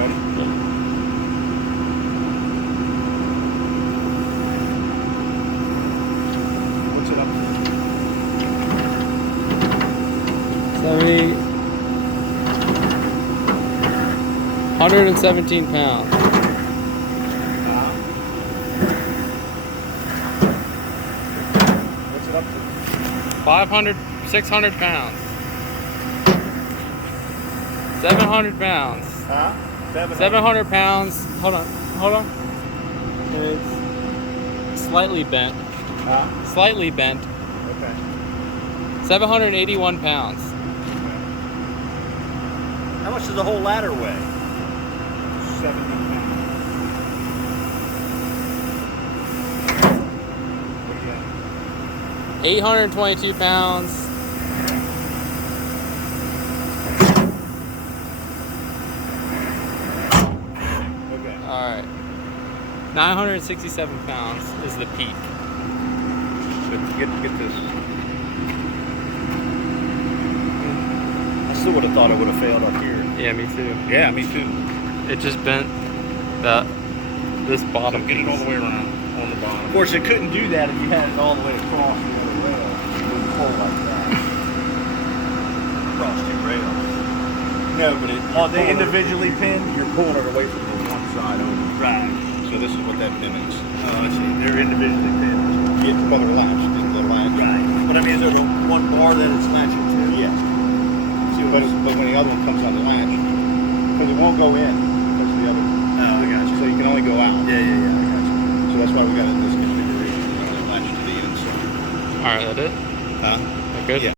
Ready? What's it up to? 70, 117 pounds. What's it up to? 500, 600 pounds. 700 pounds. Huh? 700 pounds. Hold on. It's slightly bent. Huh? Slightly bent. Okay. 781 pounds. How much does the whole ladder weigh? 70 pounds. What do you got? 822 pounds. Okay. Alright. 967 pounds is the peak. But get this. I still would have thought it would have failed up here. Yeah, me too. Yeah, me too. It just bent this bottom. So get it all the way around on the bottom. Of course, it couldn't do that if you had it all the way across the other rail. It wouldn't pull like that. Across two rails. No, but Are they individually pinned? You're pulling it away from the one side over. Right. So this is what that mimics. Oh, I see. They're individually pinned. Yeah, well, they're latched. Isn't the latch? Right. But I mean, is there one bar that it's latching to? Yeah. But when the other one comes on the latch, because it won't go in, that's the other. Oh, I got you. So you can only go out. Yeah, I got you. So that's why we got this configuration. We only latch to the inside. Alright, that it? Huh? That good? Yeah.